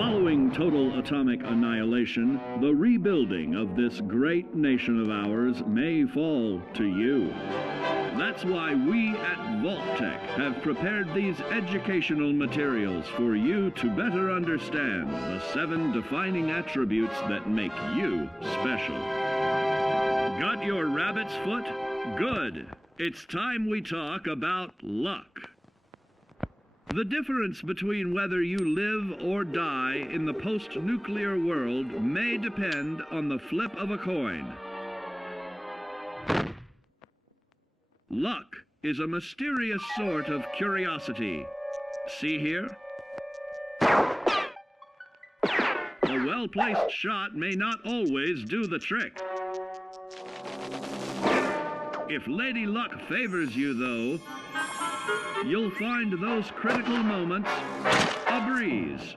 Following total atomic annihilation, the rebuilding of this great nation of ours may fall to you. That's why we at Vault-Tec have prepared these educational materials for you to better understand the 7 defining attributes that make you special. Got your rabbit's foot? Good. It's time we talk about luck. The difference between whether you live or die in the post-nuclear world may depend on the flip of a coin. Luck is a mysterious sort of curiosity. See here? A well-placed shot may not always do the trick. If Lady Luck favors you, though, you'll find those critical moments a breeze.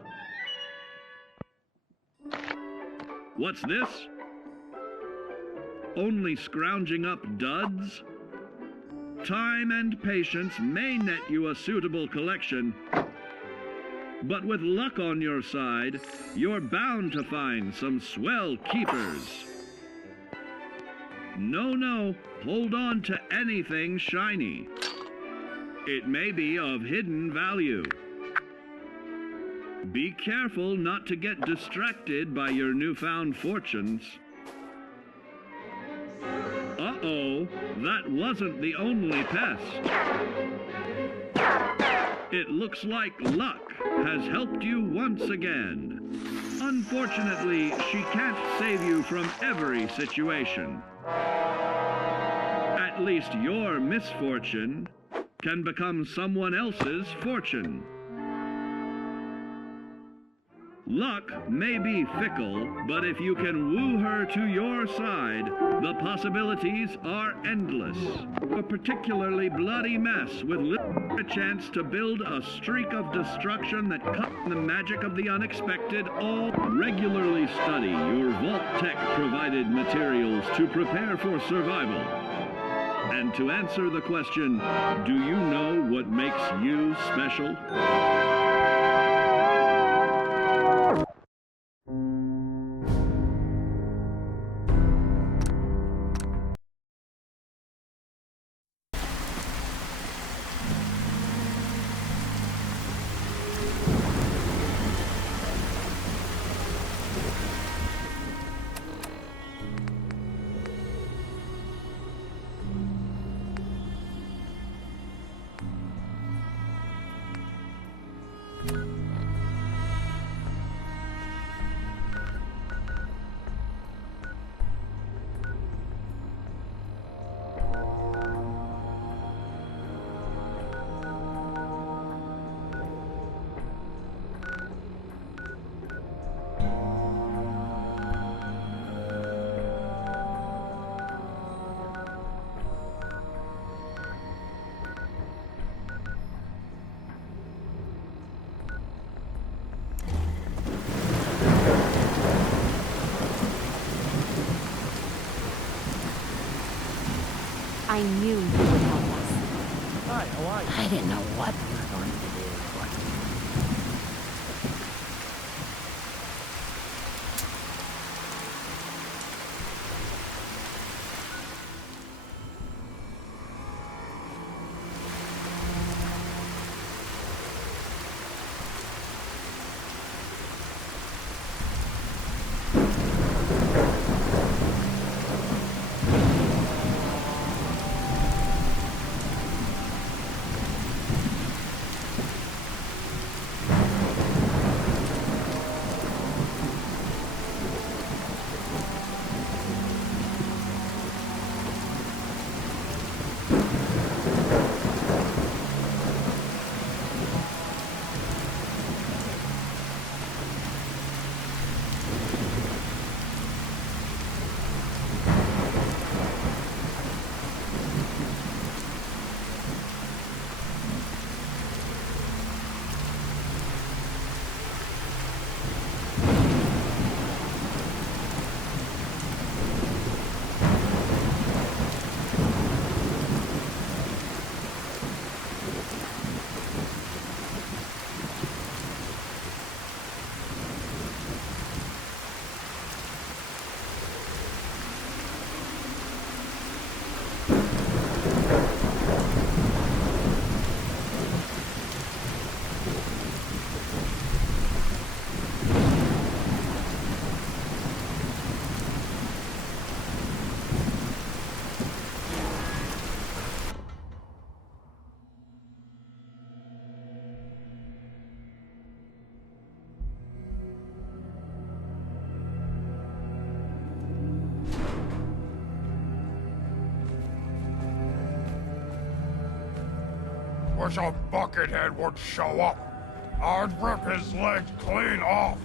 What's this? Only scrounging up duds? Time and patience may net you a suitable collection, but with luck on your side, you're bound to find some swell keepers. No, hold on to anything shiny. It may be of hidden value. Be careful not to get distracted by your newfound fortunes. Uh-oh, that wasn't the only pest. It looks like luck has helped you once again. Unfortunately, she can't save you from every situation. At least your misfortune can become someone else's fortune. Luck may be fickle, but if you can woo her to your side, the possibilities are endless. A particularly bloody mess with a chance to build a streak of destruction that cuts the magic of the unexpected. All regularly study your Vault-Tec provided materials to prepare for survival. And to answer the question, do you know what makes you special? I knew you would help us. Hi, how are you? I didn't know what we were going to do. wish a buckethead would show up. I'd rip his legs clean off.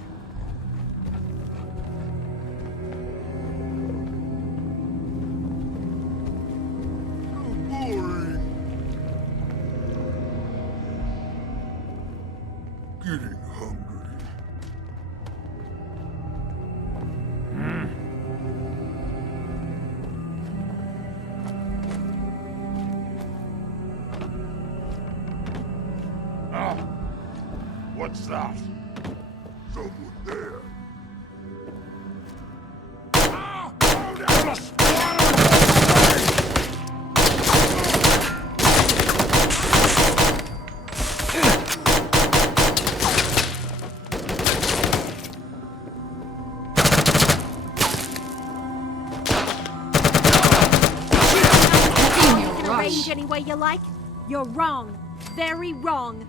Getting hungry. Ah, what's that? Someone there. Ah! Oh, down the splatter! Arrange any way you like? You're wrong. Very wrong.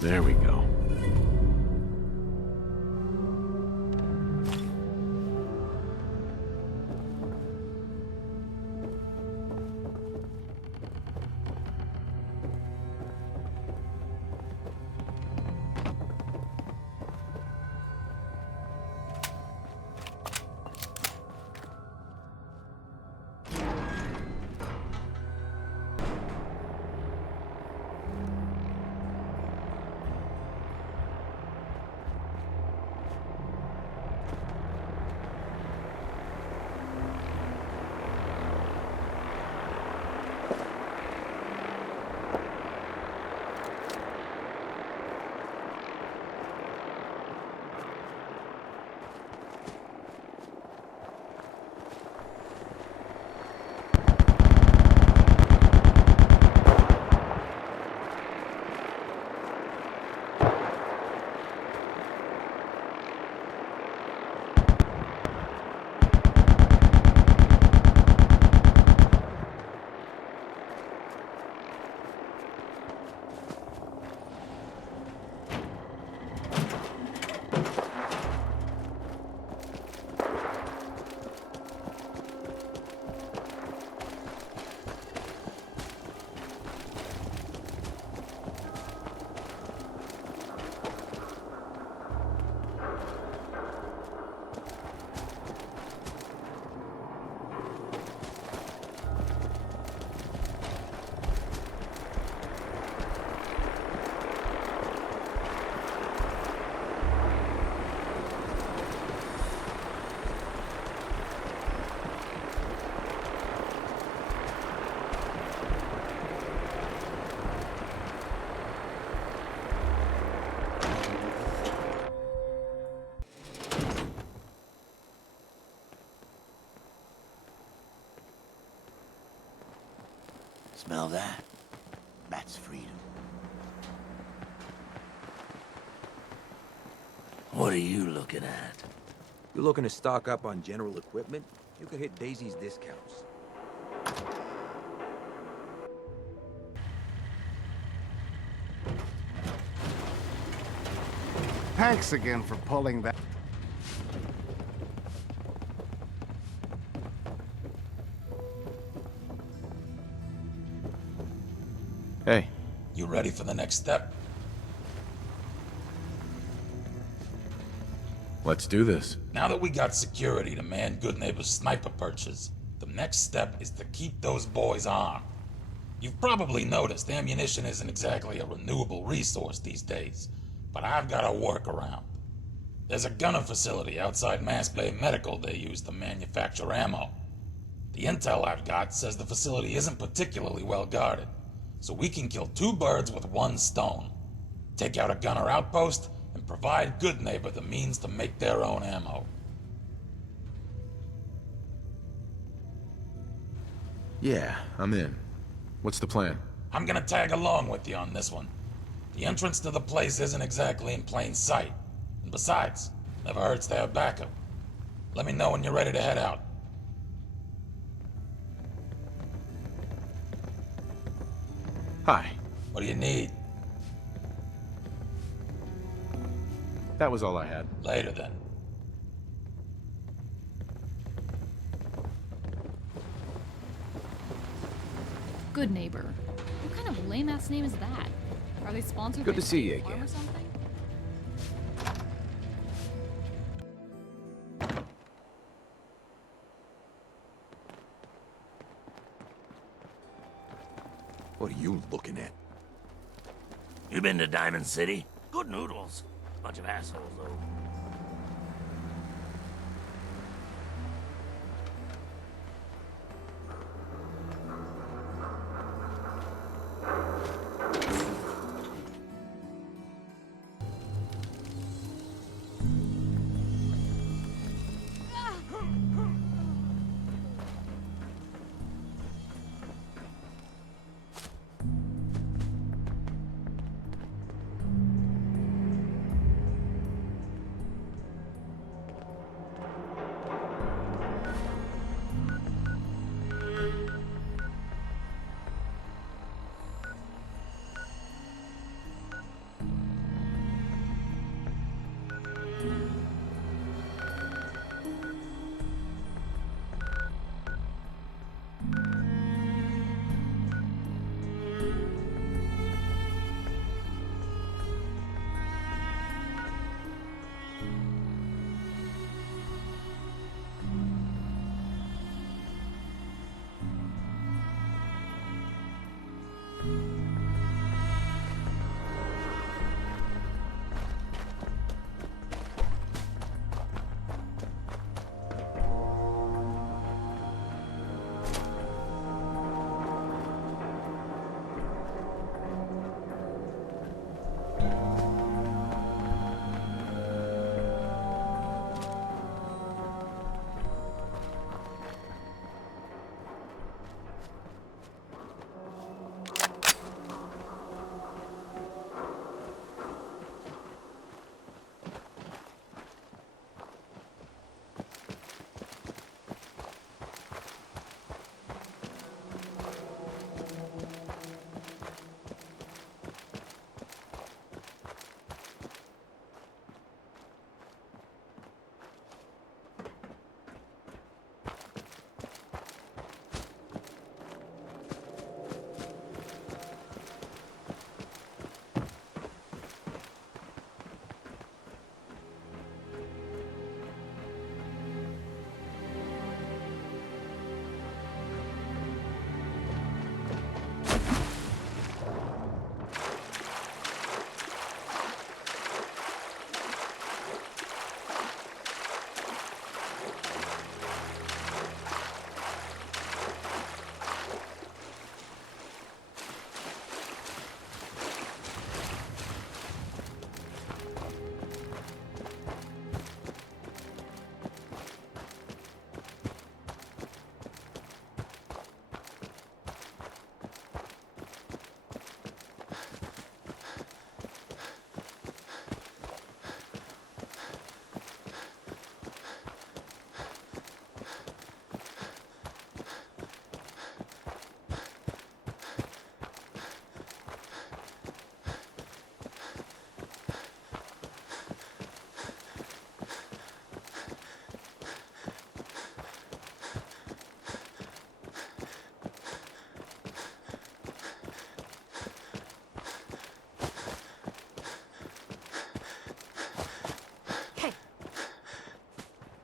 There we go. Smell that? That's freedom. What are you looking at? You're looking to stock up on general equipment? You could hit Daisy's discounts. Thanks again for pulling that. Hey, You ready for the next step? let's do this. Now that we got security to man Goodneighbor's sniper perches, the next step is to keep those boys armed. You've probably noticed ammunition isn't exactly a renewable resource these days, but I've got a workaround. There's a gunner facility outside Mass Bay Medical they use to manufacture ammo. The intel I've got says the facility isn't particularly well guarded, so we can kill two birds with one stone. Take out a gunner outpost and provide Goodneighbor the means to make their own ammo. Yeah, I'm in. What's the plan? I'm gonna tag along with you on this one. The entrance to the place isn't exactly in plain sight. And besides, never hurts to have backup. Let me know when you're ready to head out. Hi. What do you need? That was all I had. Later then. Goodneighbor. What kind of lame-ass name is that? Are they sponsored Good by to see you State Farm again. or something? What are you looking at? You been to Diamond City? Good noodles. Bunch of assholes, though.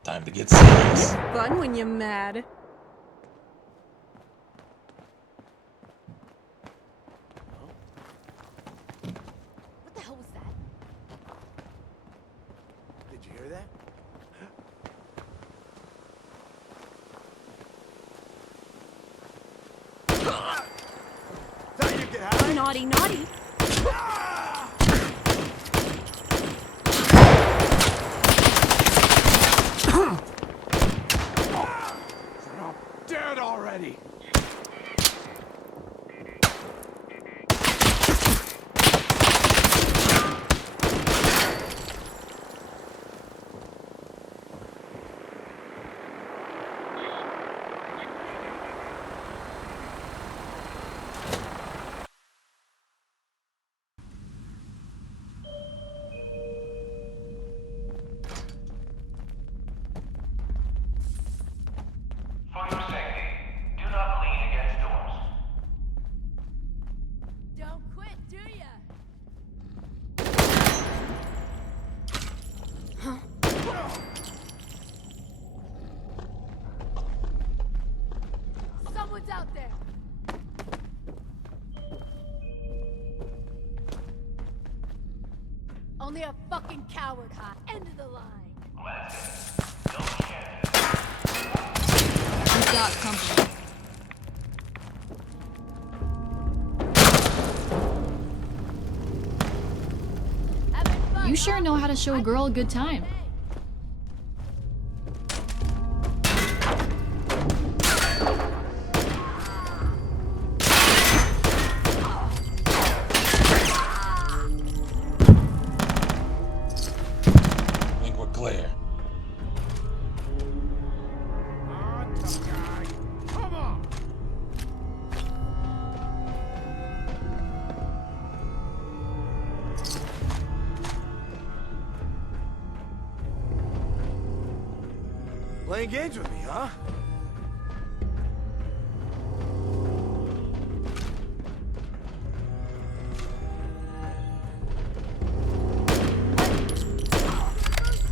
Time to get serious. Fun when you're mad. What the hell was that? Did you hear that? Thought you could hide? Naughty, naughty. Dead already! Only a fucking coward, huh? End of the line. We've got company. You sure know how to show a girl a good time. Think we're clear. Tough guy. Come on! Playing games with me, huh?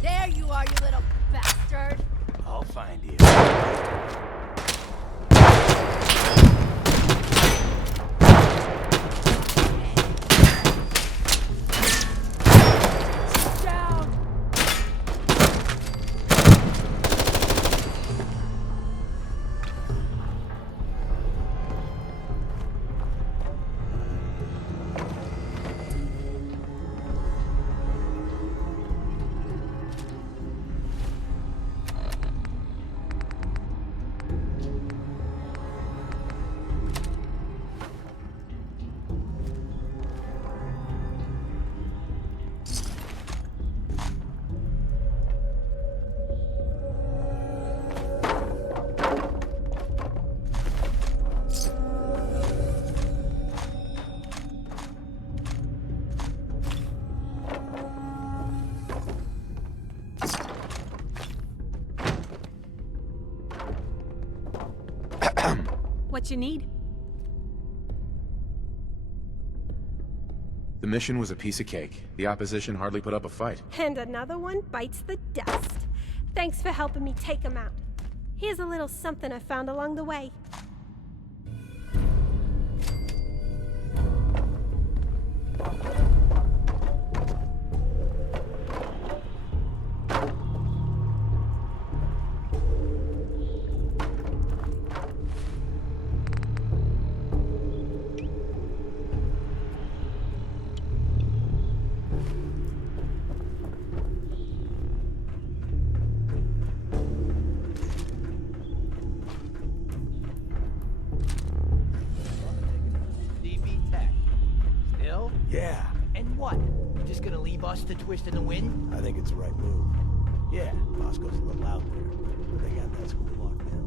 There you are, you little bastard. I'll find you. Down. What you need? The mission was a piece of cake. The opposition hardly put up a fight. And another one bites the dust. Thanks for helping me take them out. Here's a little something I found along the way. Yeah, And what? You just gonna leave us to twist in the wind? I think it's the right move. Yeah, Moscow's a little out there, but they got that school locked down.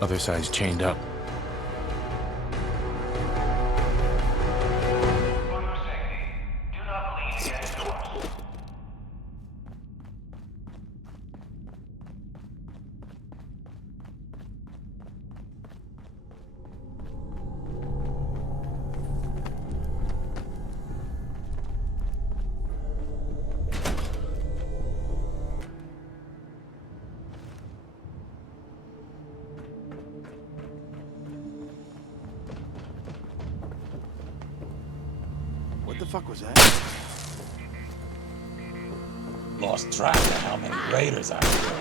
Other side's chained up. What the fuck was that? Lost track of how many raiders I killed.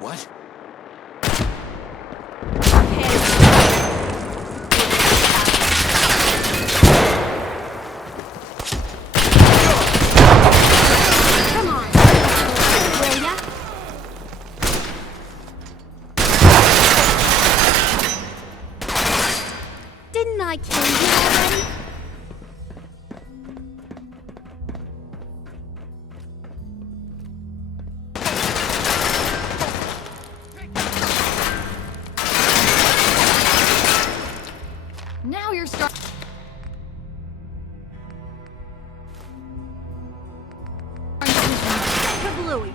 What? Come on, will ya? Didn't I kill you already? Now you're starting. Kablooey.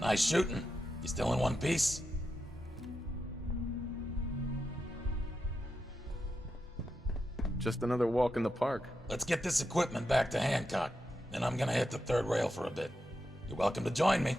Nice shooting. You still in one piece? Just another walk in the park. Let's get this equipment back to Hancock. Then I'm gonna hit the third rail for a bit. You're welcome to join me.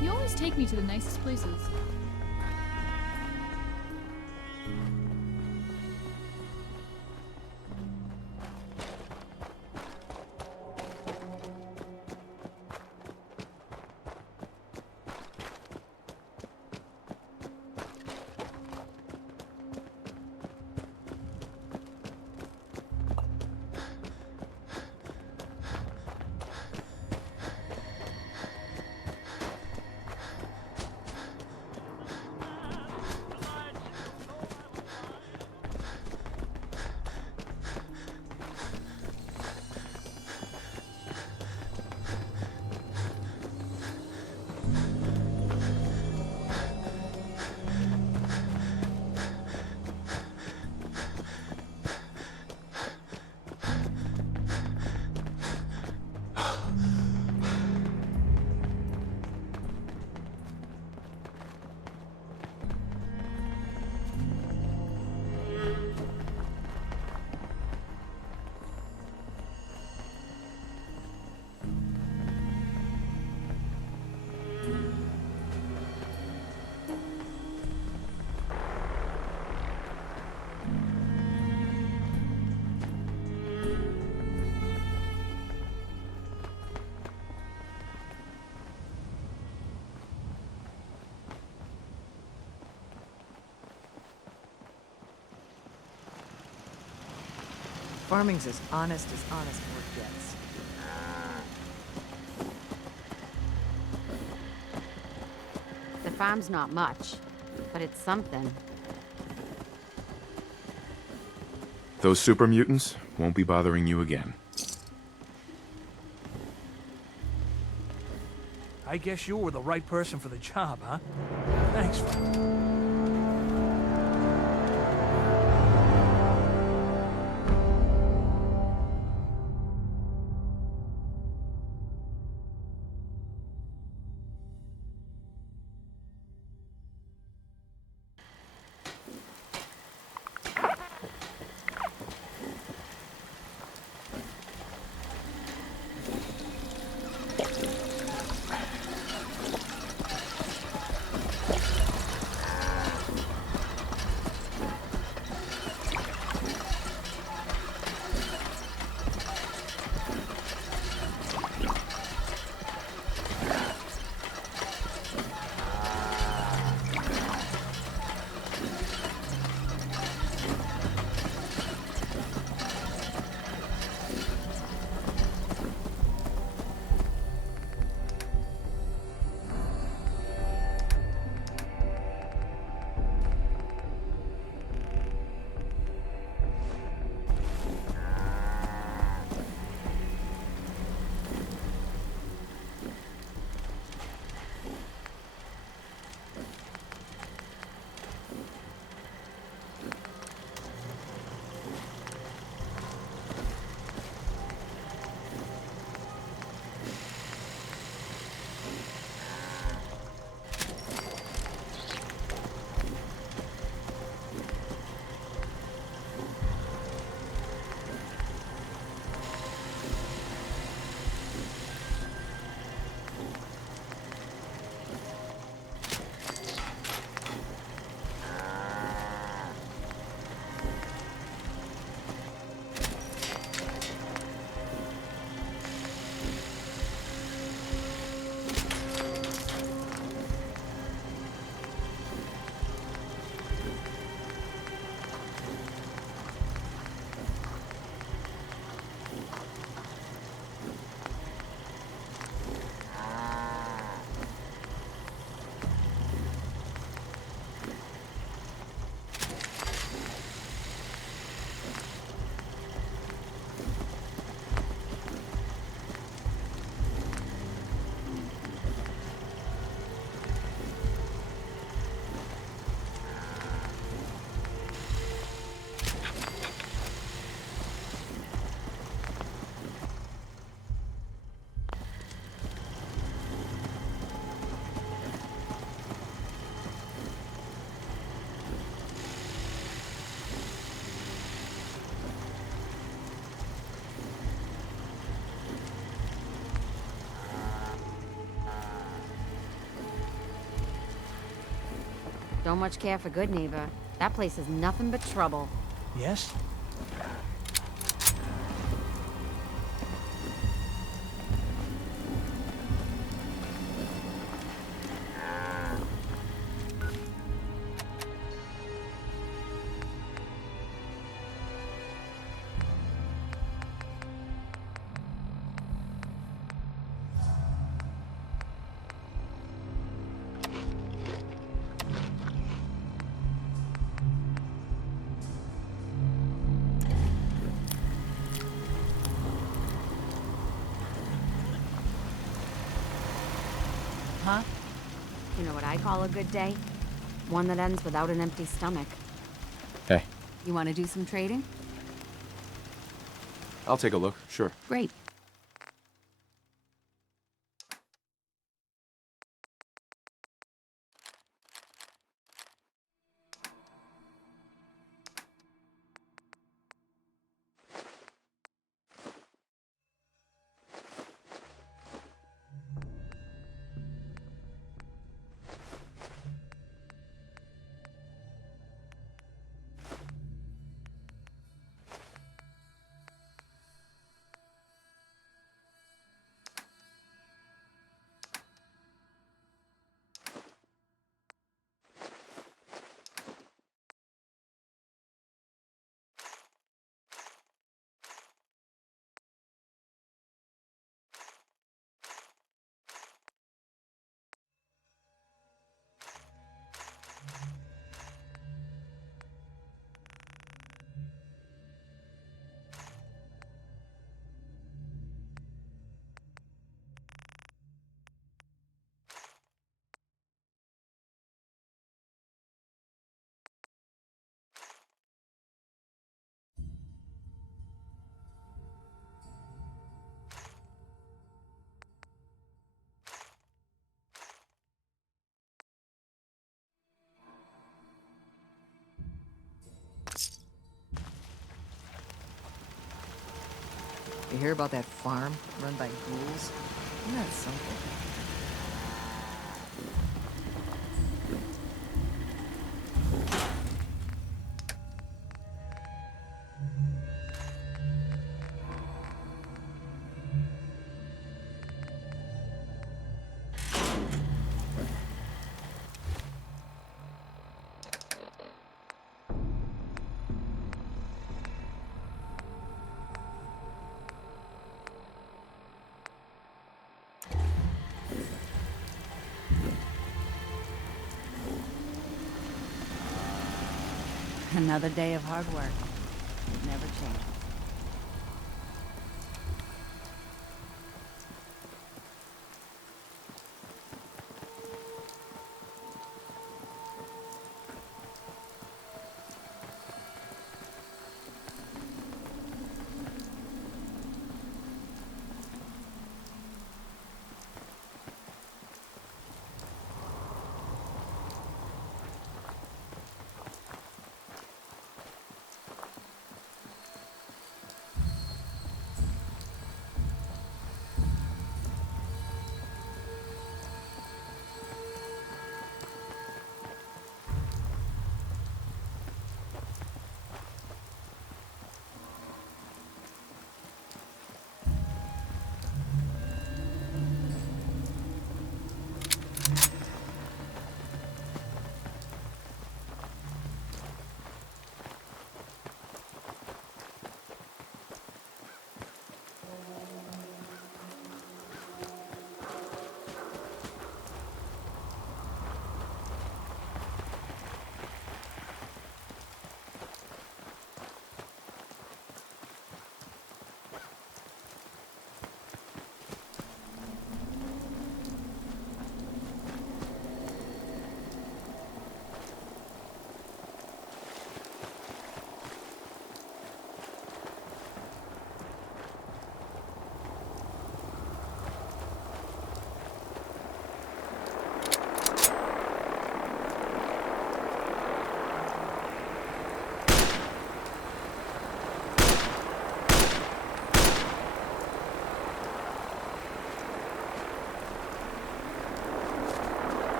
You always take me to the nicest places. Farming's as honest work gets. The farm's not much, but it's something. Those super mutants won't be bothering you again. I guess you were the right person for the job, huh? Thanks, friend. Don't much care for Goodneighbor. That place is nothing but trouble. Yes? Huh? You know what I call a good day? One that ends without an empty stomach. Hey, You want to do some trading? I'll take a look, sure. Great. You hear about that farm run by ghouls? Isn't that something? Another day of hard work. It never changes.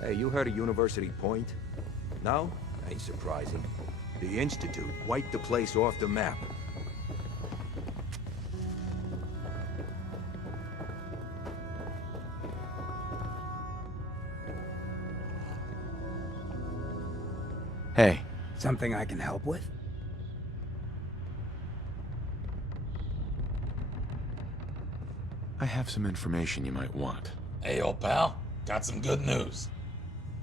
Hey, you heard of University Point? No? Ain't surprising. The Institute wiped the place off the map. Hey. Something I can help with? I have some information you might want. Hey, old pal. Got some good news.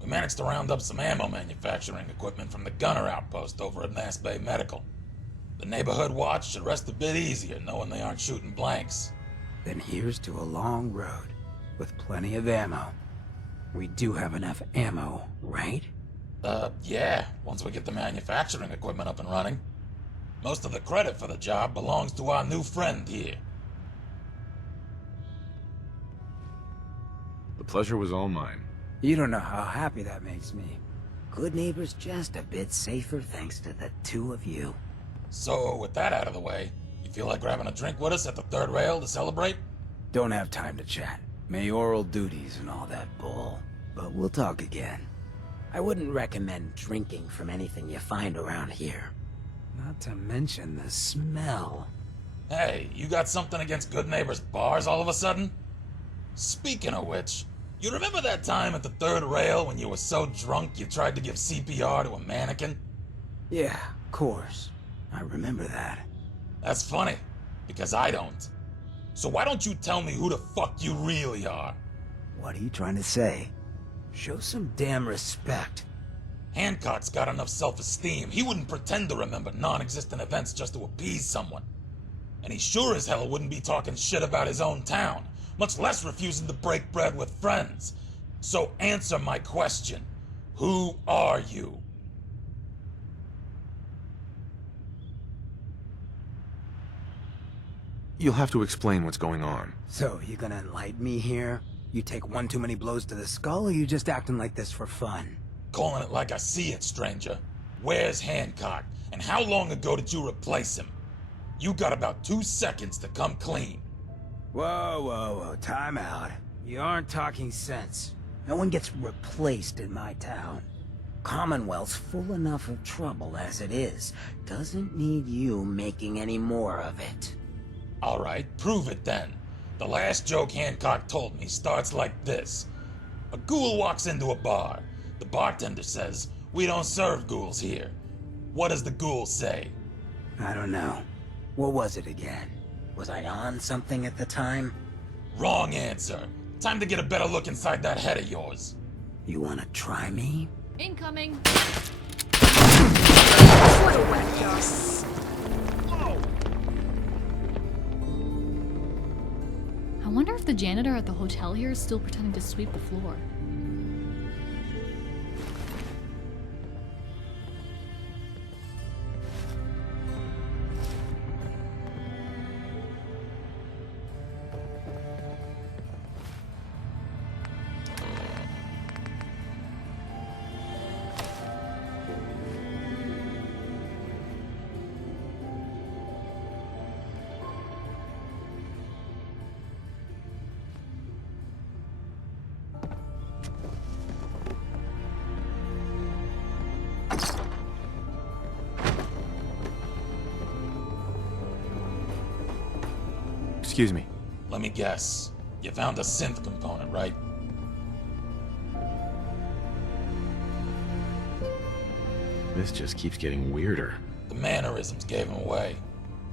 We managed to round up some ammo manufacturing equipment from the gunner outpost over at Nass Bay Medical. The neighborhood watch should rest a bit easier knowing they aren't shooting blanks. Then here's to a long road, with plenty of ammo. We do have enough ammo, right? Yeah, once we get the manufacturing equipment up and running. Most of the credit for the job belongs to our new friend here. The pleasure was all mine. You don't know how happy that makes me. Goodneighbor's just a bit safer thanks to the two of you. So, with that out of the way, you feel like grabbing a drink with us at the third rail to celebrate? Don't have time to chat. Mayoral duties and all that bull. But we'll talk again. I wouldn't recommend drinking from anything you find around here. Not to mention the smell. Hey, you got something against Goodneighbor's bars all of a sudden? Speaking of which, you remember that time at the third rail when you were so drunk you tried to give CPR to a mannequin? Yeah, of course. I remember that. That's funny, because I don't. So why don't you tell me who the fuck you really are? What are you trying to say? Show some damn respect. Hancock's got enough self-esteem, he wouldn't pretend to remember non-existent events just to appease someone. And he sure as hell wouldn't be talking shit about his own town, much less refusing to break bread with friends. So answer my question. Who are you? You'll have to explain what's going on. So, you gonna enlighten me here? You take one too many blows to the skull, or you just acting like this for fun? Calling it like I see it, stranger. Where's Hancock? And how long ago did you replace him? You got about 2 seconds to come clean. Whoa, time out. You aren't talking sense. No one gets replaced in my town. Commonwealth's full enough of trouble as it is. Doesn't need you making any more of it. Alright, prove it then. The last joke Hancock told me starts like this. A ghoul walks into a bar. The bartender says, "We don't serve ghouls here." What does the ghoul say? I don't know. What was it again? Was I on something at the time? Wrong answer. Time to get a better look inside that head of yours. You wanna try me? Incoming. What a whack job. I wonder if the janitor at the hotel here is still pretending to sweep the floor. Excuse me. Let me guess. You found a synth component, right? This just keeps getting weirder. The mannerisms gave him away.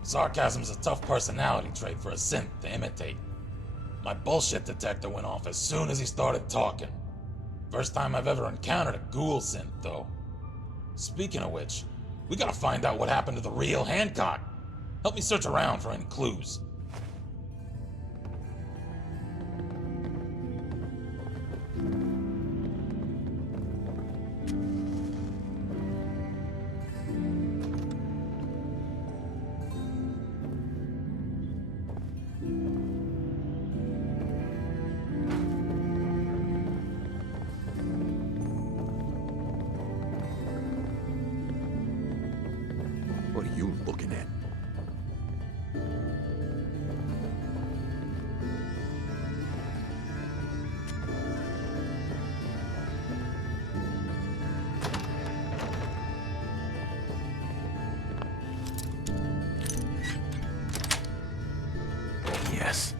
Sarcasm's a tough personality trait for a synth to imitate. My bullshit detector went off as soon as he started talking. First time I've ever encountered a ghoul synth, though. Speaking of which, we gotta find out what happened to the real Hancock. Help me search around for any clues. What are you looking at? Yes.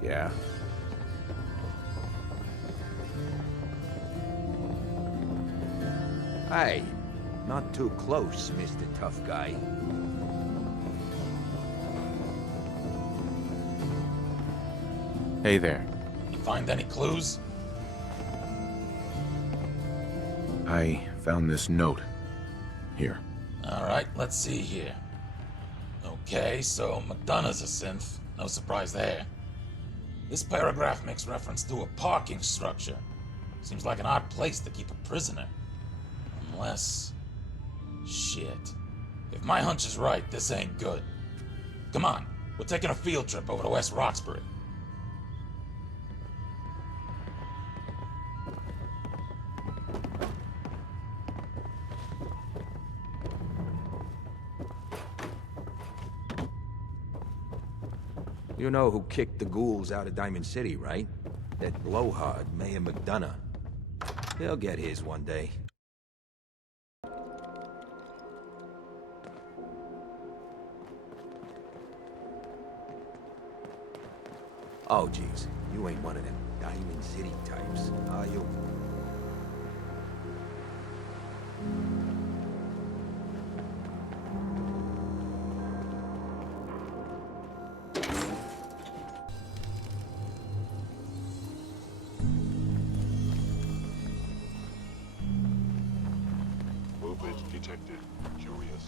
Yeah. Hey, Not too close, Mr. Tough Guy. Hey there. You find any clues? I found this note. Here. Alright, let's see here. Okay, so Mcdonough's a synth. No surprise there. This paragraph makes reference to a parking structure. Seems like an odd place to keep a prisoner. Unless... shit. If my hunch is right, this ain't good. Come on, we're taking a field trip over to West Roxbury. You know who kicked the ghouls out of Diamond City, right? That blowhard, Mayor Mcdonough. He'll get his one day. Oh, jeez. You ain't one of them Diamond City types, are you? Movement detected. Curious.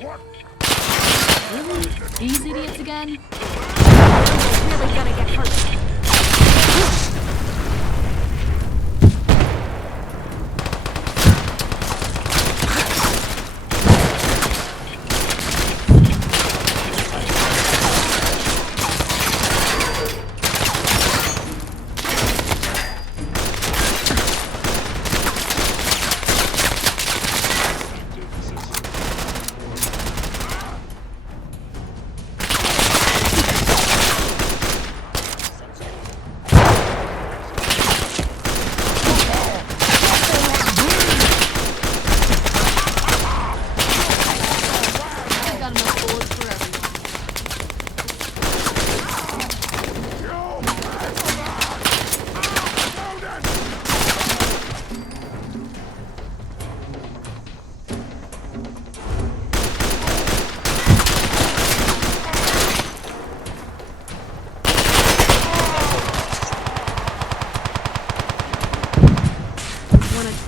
What? Really? These idiots again? You're really gonna get hurt.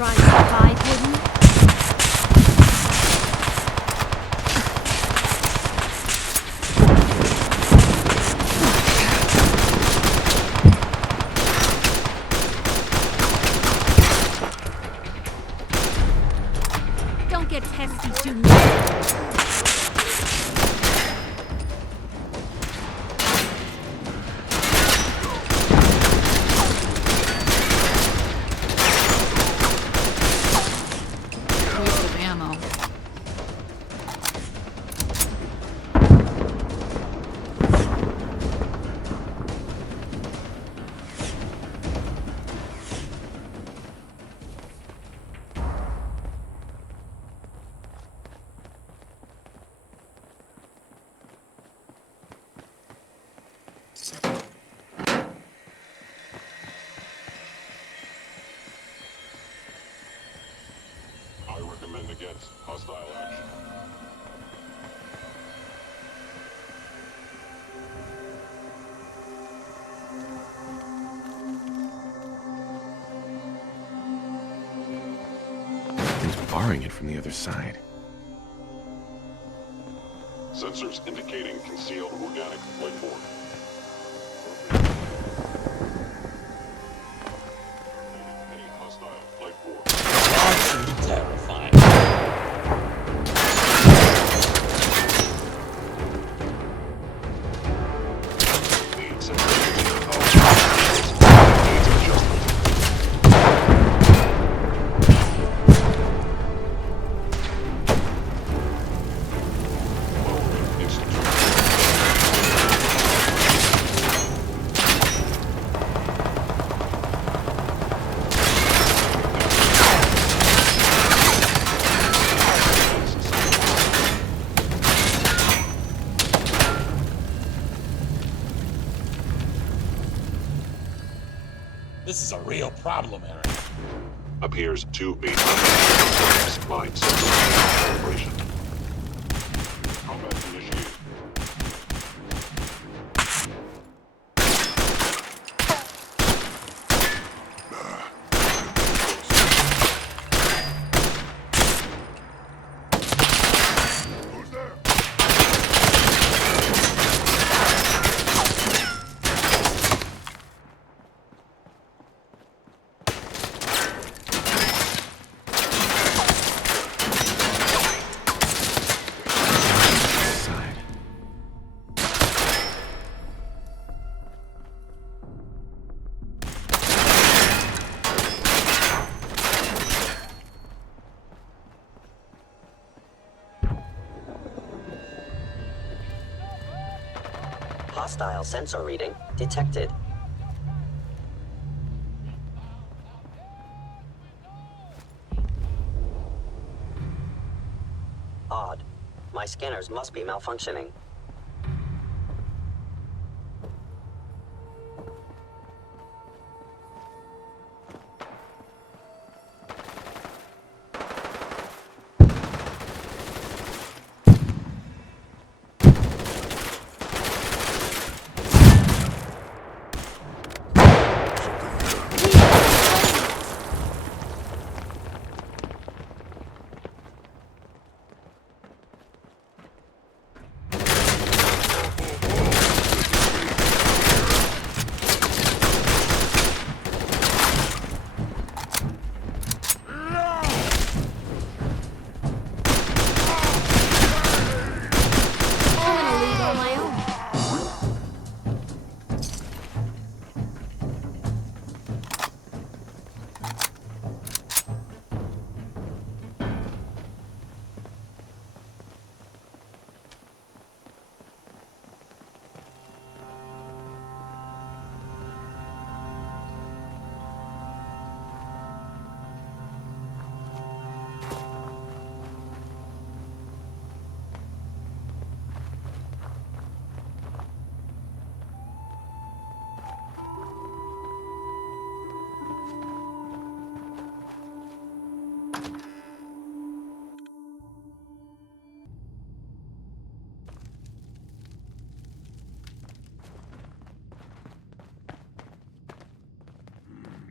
trying to hide, wouldn't you? Don't get testy too much. Waste of ammo. I recommend against hostile action. He's barring it from the other side. Sensors indicating concealed organic life form. Any hostile life form. Absolutely terrifying. Lead sensor needs adjustment. Lowering institute. This is a real problem, Eric. Appears to be under mind sensor calibration. Combat initiated. Who's there? Side. Hostile sensor reading detected. Odd. My scanners must be malfunctioning.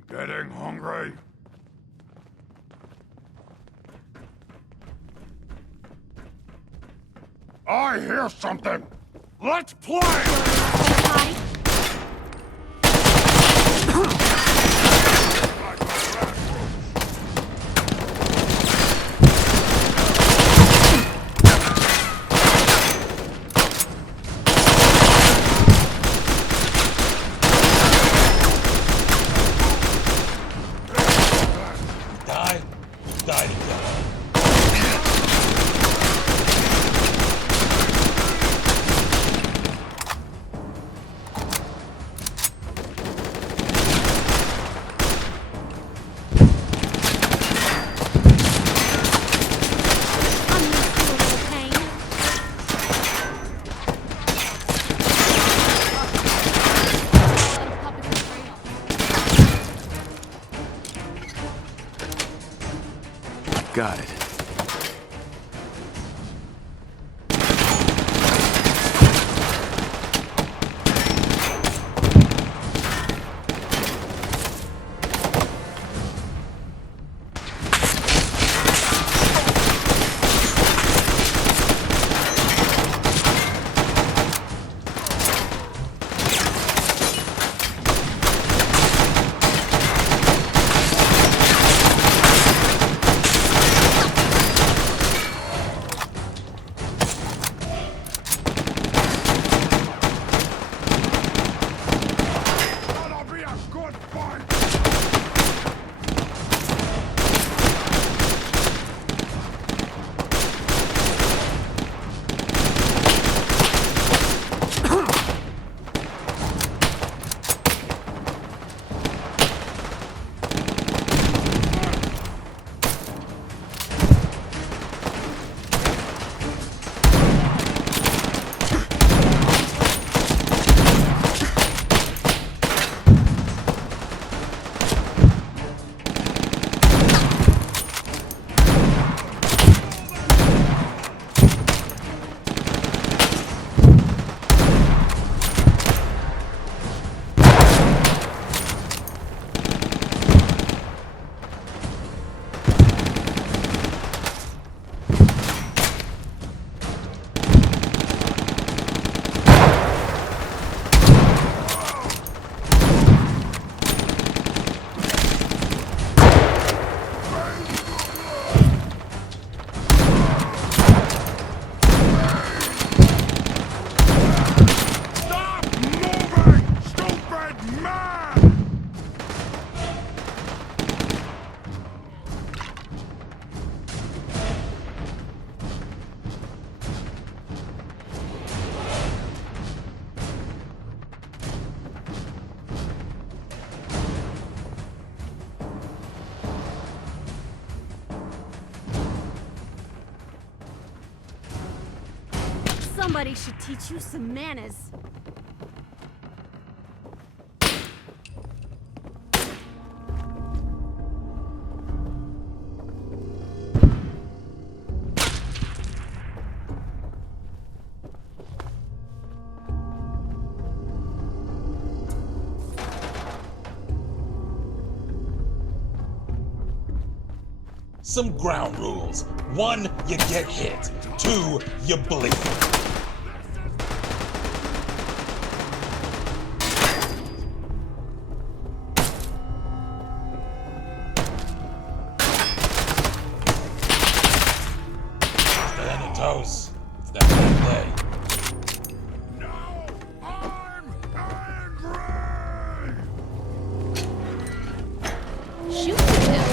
Getting hungry? I hear something! Let's play! Got it. Somebody should teach you some manners. Some ground rules. 1, you get hit. 2, you bleed. Stay on your toes. It's that kind of day. Shoot him.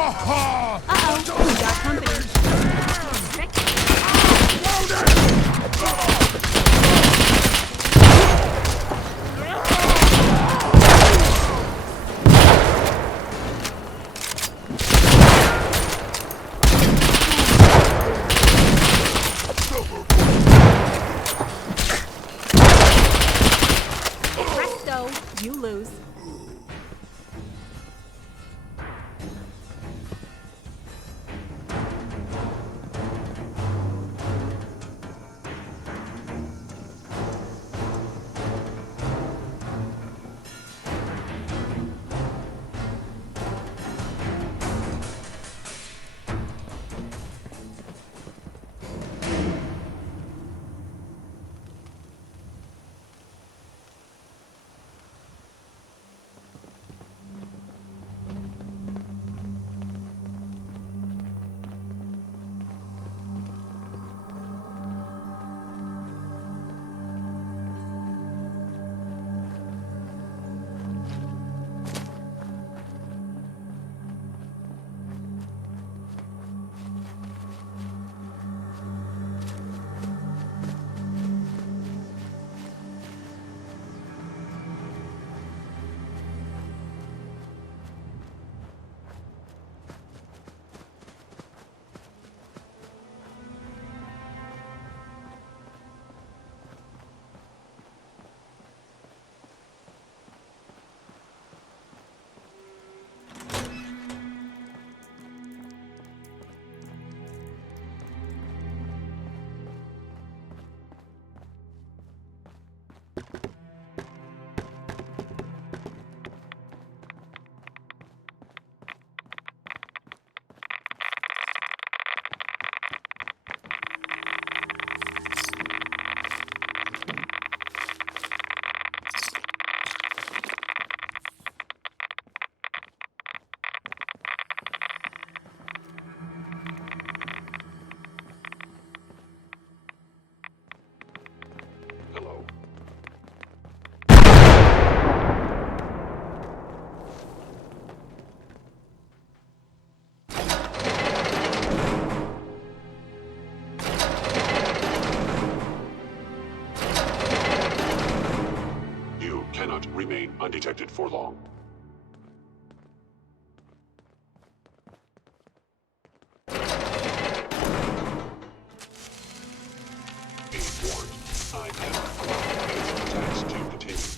Uh-oh, we got company. Presto, you lose. Hello. You cannot remain undetected for long. Be warned, I cannot allow these attacks to continue.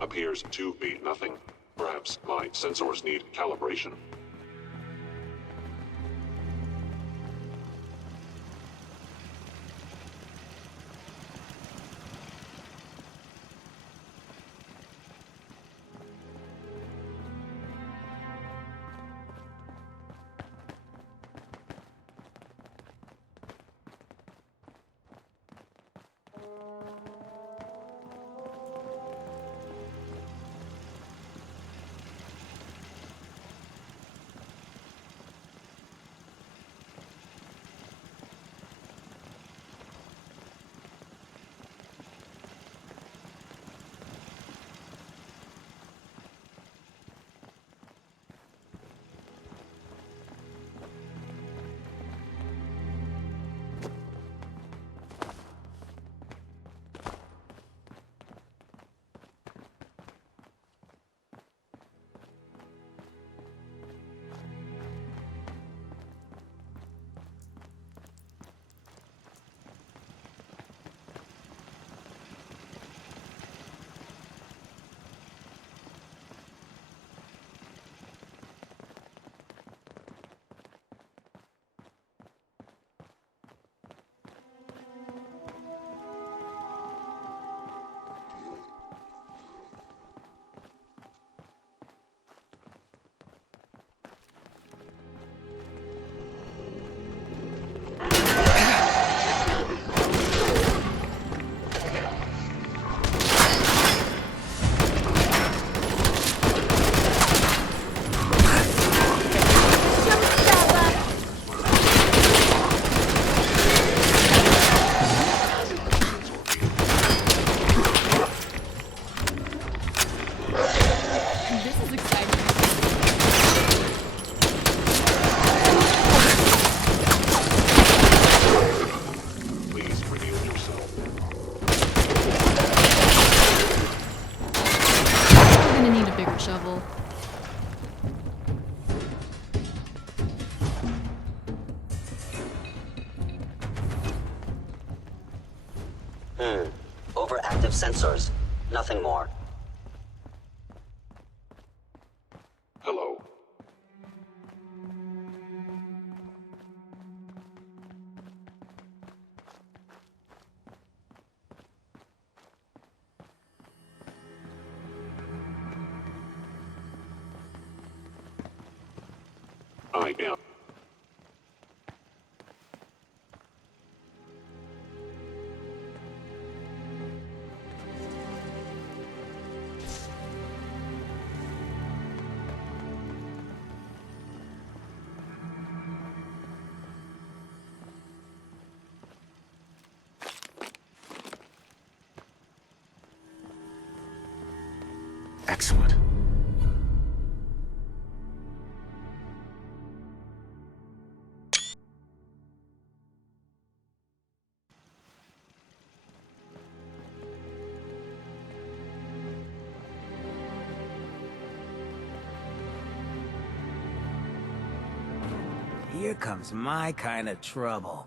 Appears to be nothing. Perhaps my sensors need calibration. Overactive sensors. Nothing more. Hello. I am. Excellent. Here comes my kind of trouble.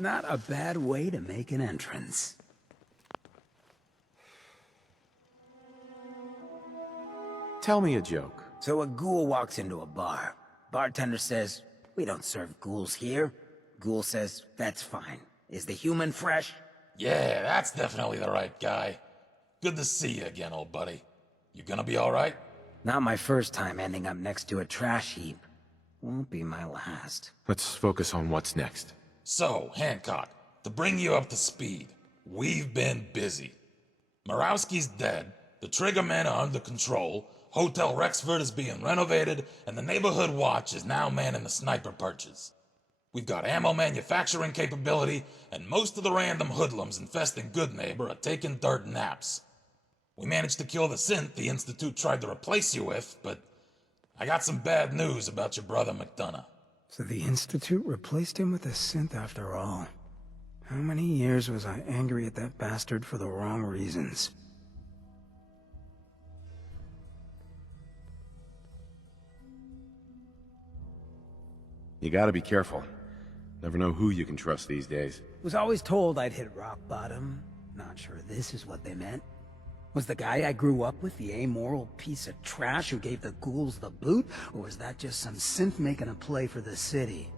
Not a bad way to make an entrance. Tell me a joke. So a ghoul walks into a bar. Bartender says, "We don't serve ghouls here." Ghoul says, "That's fine. Is the human fresh?" Yeah, that's definitely the right guy. Good to see you again, old buddy. You gonna be alright? Not my first time ending up next to a trash heap. Won't be my last. Let's focus on what's next. So, Hancock, to bring you up to speed, we've been busy. Morawski's dead, the Triggermen are under control, Hotel Rexford is being renovated, and the Neighborhood Watch is now manning the sniper perches. We've got ammo manufacturing capability, and most of the random hoodlums infesting Goodneighbor are taking dirt naps. We managed to kill the synth the Institute tried to replace you with, but I got some bad news about your brother Mcdonough. So the Institute replaced him with a synth after all. How many years was I angry at that bastard for the wrong reasons? You gotta be careful. Never know who you can trust these days. Was always told I'd hit rock bottom. Not sure this is what they meant. Was the guy I grew up with the amoral piece of trash who gave the ghouls the boot? Or was that just some synth making a play for the city?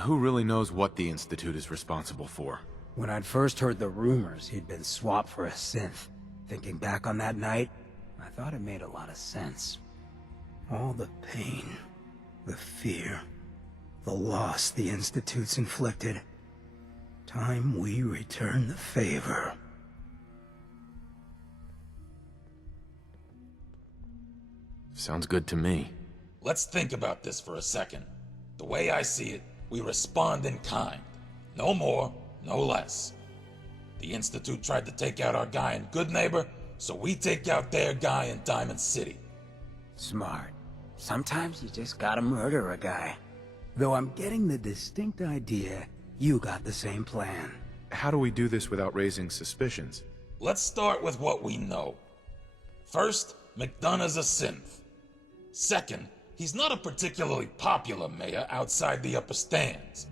Who really knows what the Institute is responsible for? When I'd first heard the rumors he'd been swapped for a synth, thinking back on that night, I thought it made a lot of sense. All the pain, the fear, the loss the Institute's inflicted. Time we return the favor. Sounds good to me. Let's think about this for a second. The way I see it, we respond in kind. No more, no less. The Institute tried to take out our guy in Goodneighbor, so we take out their guy in Diamond City. Smart. Sometimes you just gotta murder a guy. Though I'm getting the distinct idea you got the same plan. How do we do this without raising suspicions? Let's start with what we know. First, Mcdonough's a synth. Second, he's not a particularly popular mayor outside the upper stands.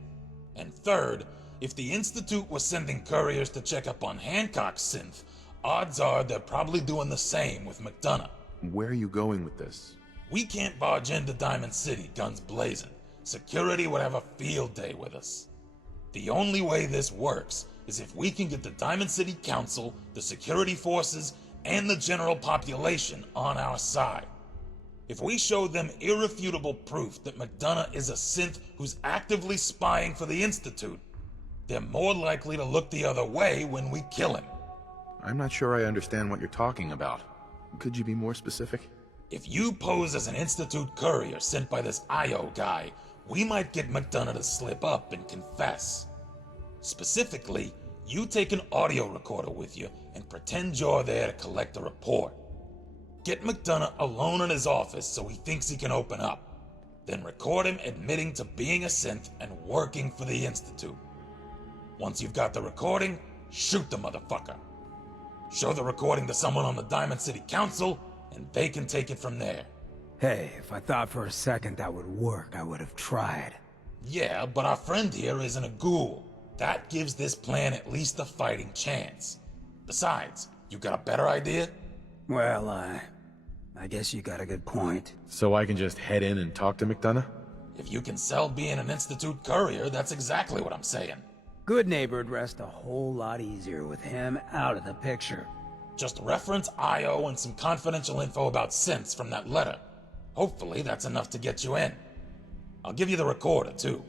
And third, if the Institute was sending couriers to check up on Hancock's synth, odds are they're probably doing the same with Mcdonough. Where are you going with this? We can't barge into Diamond City guns blazing. Security would have a field day with us. The only way this works is if we can get the Diamond City Council, the security forces, and the general population on our side. If we show them irrefutable proof that Mcdonough is a synth who's actively spying for the Institute, they're more likely to look the other way when we kill him. I'm not sure I understand what you're talking about. Could you be more specific? If you pose as an Institute courier sent by this IO guy, we might get Mcdonough to slip up and confess. Specifically, you take an audio recorder with you and pretend you're there to collect a report. Get Mcdonough alone in his office so he thinks he can open up. Then record him admitting to being a synth and working for the Institute. Once you've got the recording, shoot the motherfucker. Show the recording to someone on the Diamond City Council, and they can take it from there. Hey, if I thought for a second that would work, I would have tried. Yeah, but our friend here isn't a ghoul. That gives this plan at least a fighting chance. Besides, you got a better idea? Well, I guess you got a good point. So I can just head in and talk to Mcdonough? If you can sell being an Institute courier, that's exactly what I'm saying. Goodneighbor'd rest a whole lot easier with him out of the picture. Just reference IO and some confidential info about synths from that letter. Hopefully that's enough to get you in. I'll give you the recorder, too.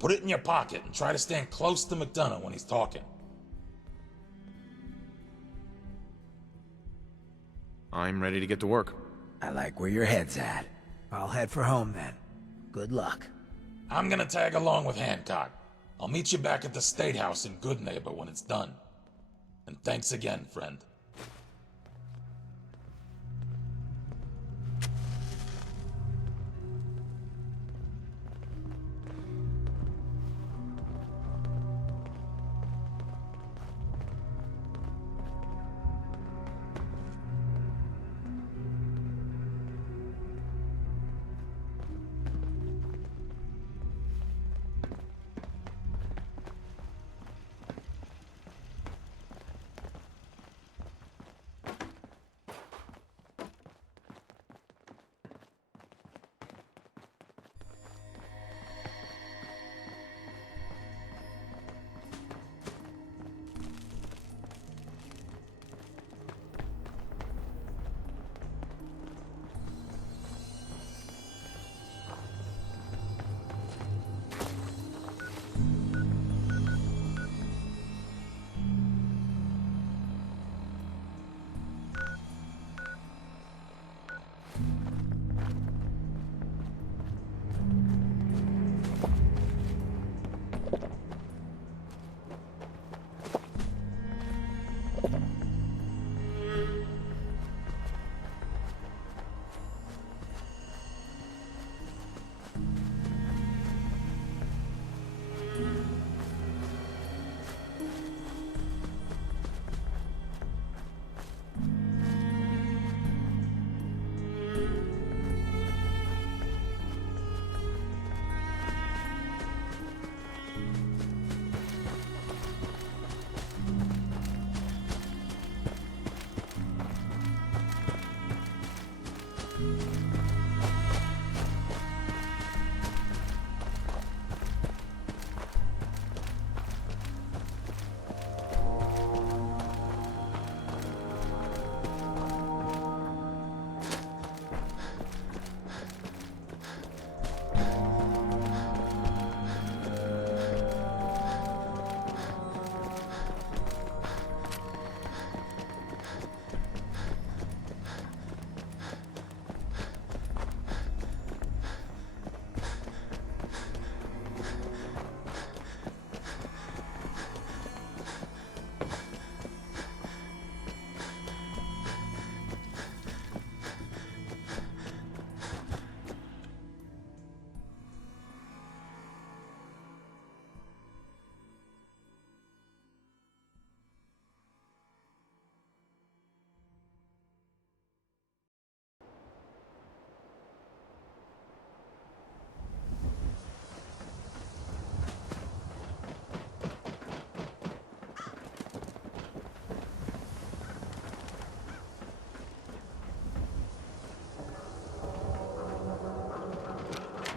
Put it in your pocket and try to stand close to Mcdonough when he's talking. I'm ready to get to work. I like where your head's at. I'll head for home then. Good luck. I'm gonna tag along with Hancock. I'll meet you back at the State House in Goodneighbor when it's done. And thanks again, friend.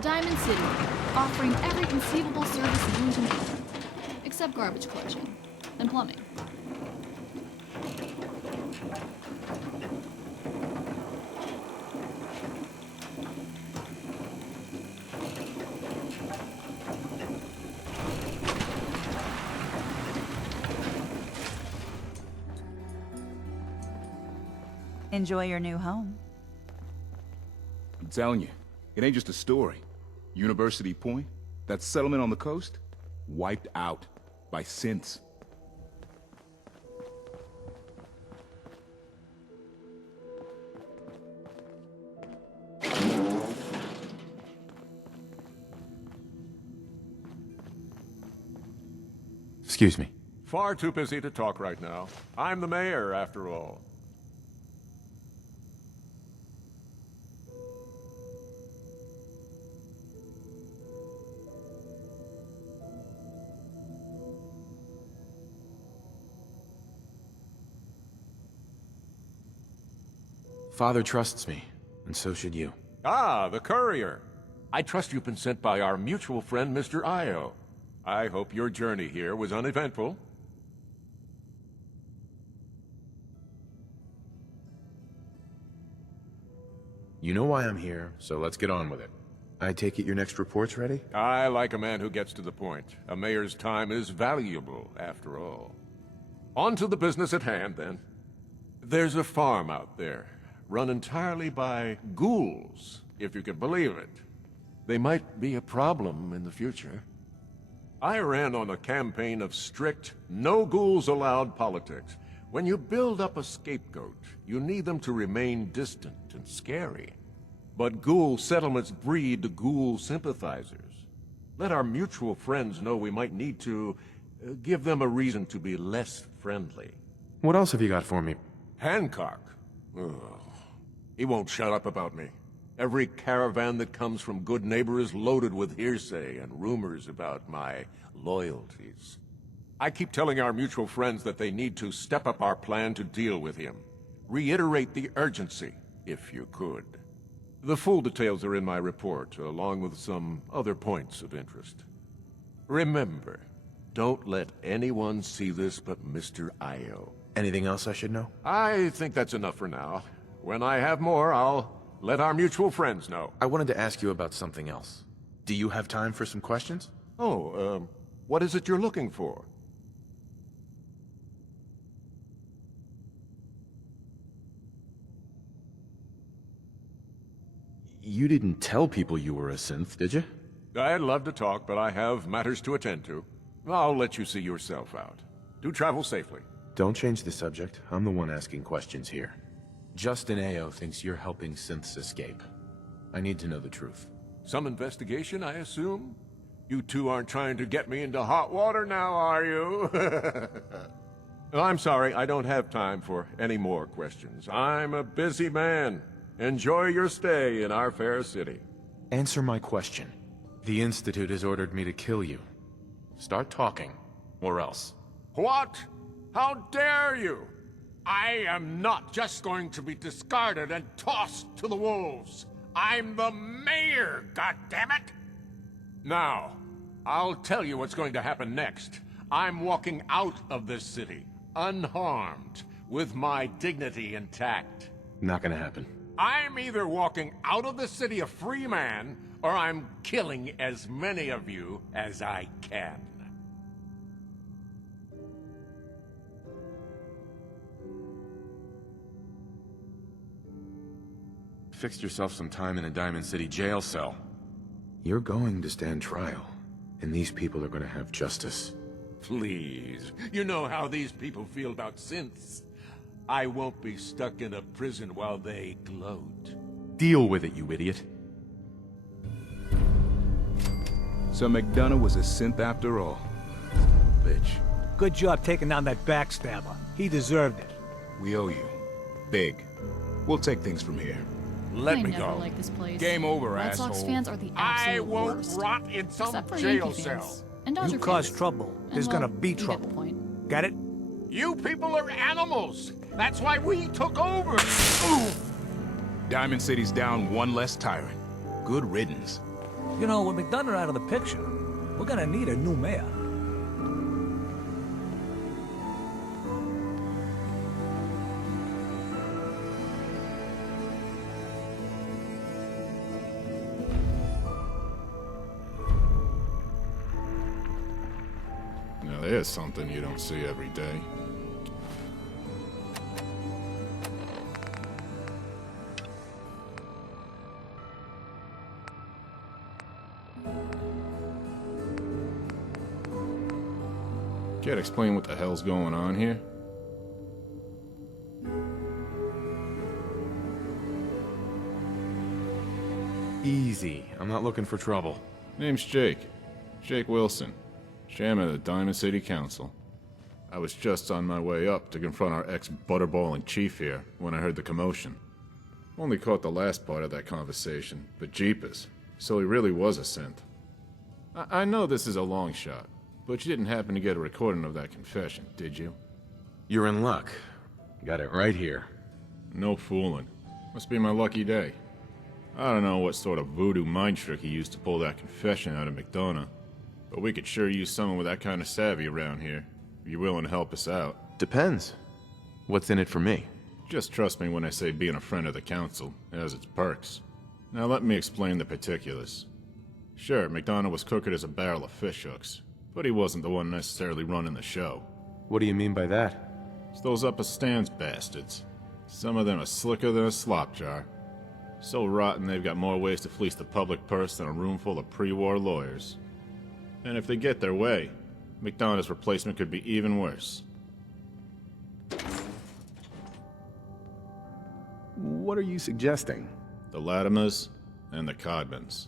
Diamond City, offering every conceivable service known to man, except garbage collection and plumbing. Enjoy your new home. I'm telling you, it ain't just a story. University Point, that settlement on the coast, wiped out by synths. Excuse me. Far too busy to talk right now. I'm the mayor, after all. Father trusts me, and so should you. Ah, the courier. I trust you've been sent by our mutual friend, Mr. Io. I hope your journey here was uneventful. You know why I'm here, so let's get on with it. I take it your next report's ready? I like a man who gets to the point. A mayor's time is valuable, after all. On to the business at hand, then. There's a farm out there, run entirely by ghouls, if you can believe it. They might be a problem in the future. I ran on a campaign of strict, no ghouls allowed politics. When you build up a scapegoat, you need them to remain distant and scary. But ghoul settlements breed ghoul sympathizers. Let our mutual friends know we might need to give them a reason to be less friendly. What else have you got for me? Hancock. Ugh. He won't shut up about me. Every caravan that comes from Goodneighbor is loaded with hearsay and rumors about my loyalties. I keep telling our mutual friends that they need to step up our plan to deal with him. Reiterate the urgency, if you could. The full details are in my report, along with some other points of interest. Remember, don't let anyone see this but Mr. Io. Anything else I should know? I think that's enough for now. When I have more, I'll let our mutual friends know. I wanted to ask you about something else. Do you have time for some questions? Oh, what is it you're looking for? You didn't tell people you were a synth, did you? I'd love to talk, but I have matters to attend to. I'll let you see yourself out. Do travel safely. Don't change the subject. I'm the one asking questions here. Justin Ao thinks you're helping synths escape. I need to know the truth. Some investigation, I assume? You two aren't trying to get me into hot water now, are you? I'm sorry, I don't have time for any more questions. I'm a busy man. Enjoy your stay in our fair city. Answer my question. The Institute has ordered me to kill you. Start talking, or else. What? How dare you? I am not just going to be discarded and tossed to the wolves. I'm the mayor, goddammit! Now, I'll tell you what's going to happen next. I'm walking out of this city, unharmed, with my dignity intact. Not gonna happen. I'm either walking out of the city a free man, or I'm killing as many of you as I can. Fixed yourself some time in a Diamond City jail cell. You're going to stand trial, and these people are going to have justice. Please, you know how these people feel about synths. I won't be stuck in a prison while they gloat. Deal with it, you idiot. So Mcdonough was a synth after all. Bitch. Good job taking down that backstabber. He deserved it. We owe you. Big. We'll take things from here. Let I me never go. liked this place. Game over, Red Sox asshole. fans are the I absolute won't worst. rot in some Except for jail Yankee cell. fans. And Dodger You cause fans. trouble. And, There's well, gonna be you get trouble. the point. Got it? You people are animals. That's why we took over. Diamond City's down one less tyrant. Good riddance. You know, with Mcdonough out of the picture, we're gonna need a new mayor. Now there's something you don't see every day. Can't explain what the hell's going on here? Easy. I'm not looking for trouble. Name's Jake. Jake Wilson. Chairman of the Diamond City Council. I was just on my way up to confront our ex-butterballing chief here when I heard the commotion. Only caught the last part of that conversation, but jeepers. So he really was a synth. I know this is a long shot, but you didn't happen to get a recording of that confession, did you? You're in luck. Got it right here. No fooling. Must be my lucky day. I don't know what sort of voodoo mind trick he used to pull that confession out of Mcdonough, but we could sure use someone with that kind of savvy around here, if you're willing to help us out. Depends. What's in it for me? Just trust me when I say being a friend of the Council has its perks. Now let me explain the particulars. Sure, Mcdonough was crooked as a barrel of fishhooks, but he wasn't the one necessarily running the show. What do you mean by that? It's those upper stands bastards. Some of them are slicker than a slop jar. So rotten they've got more ways to fleece the public purse than a room full of pre-war lawyers. And if they get their way, Mcdonough's replacement could be even worse. What are you suggesting? The Latimers and the Codmans.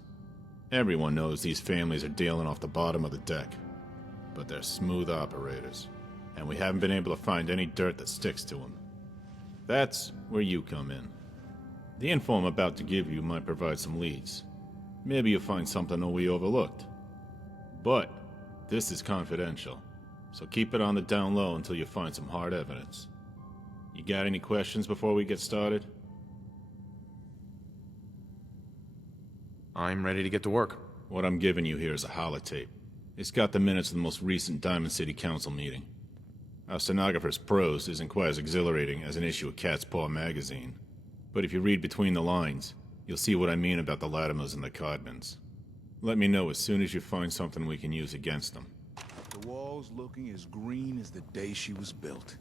Everyone knows these families are dealing off the bottom of the deck, but they're smooth operators, and we haven't been able to find any dirt that sticks to them. That's where you come in. The info I'm about to give you might provide some leads. Maybe you'll find something that we overlooked. But this is confidential, so keep it on the down low until you find some hard evidence. You got any questions before we get started? I'm ready to get to work. What I'm giving you here is a holotape. It's got the minutes of the most recent Diamond City Council meeting. Our stenographer's prose isn't quite as exhilarating as an issue of Cat's Paw magazine. But if you read between the lines, you'll see what I mean about the Latimers and the Codmans. Let me know as soon as you find something we can use against them. The wall's looking as green as the day she was built.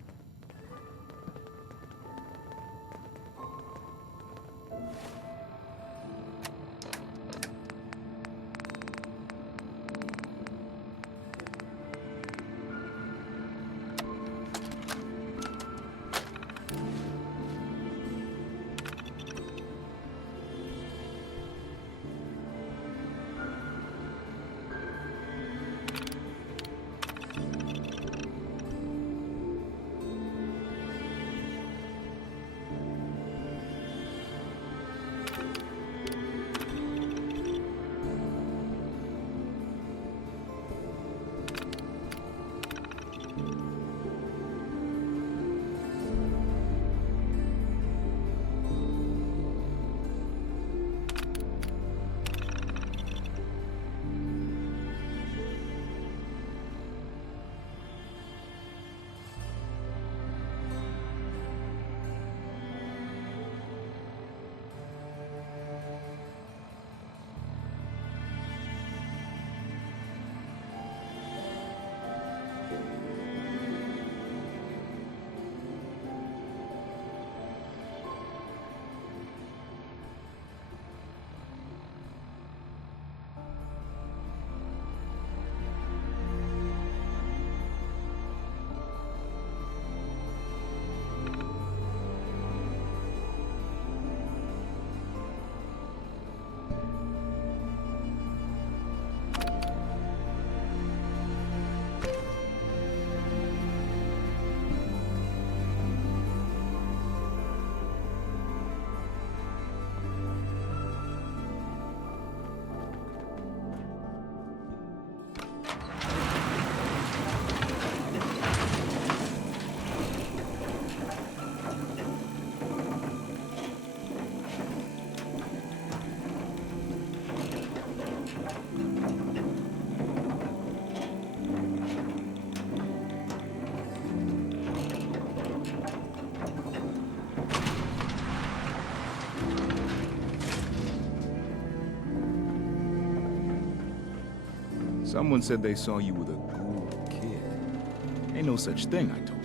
Someone said they saw you with a ghoul kid. Ain't no such thing, I told her.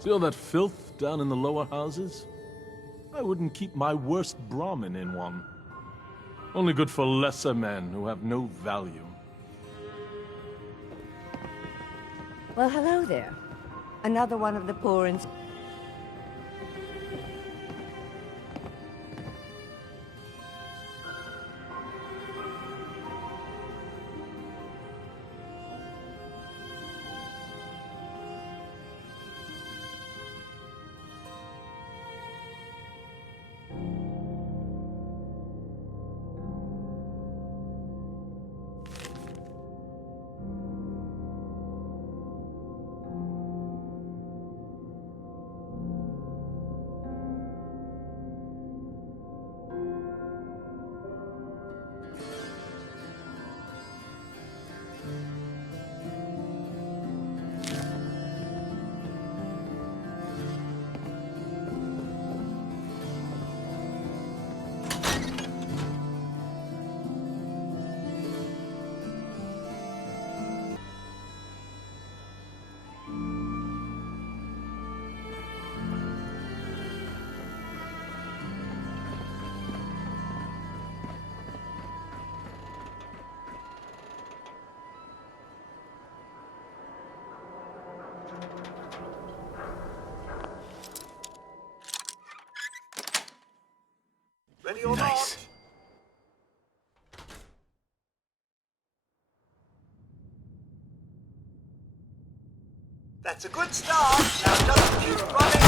See all that filth down in the lower houses? I wouldn't keep my worst Brahmin in one. Only good for lesser men who have no value. Well, hello there. Another one of the poor and... Ready or Nice. not? That's a good start. Now just keep running.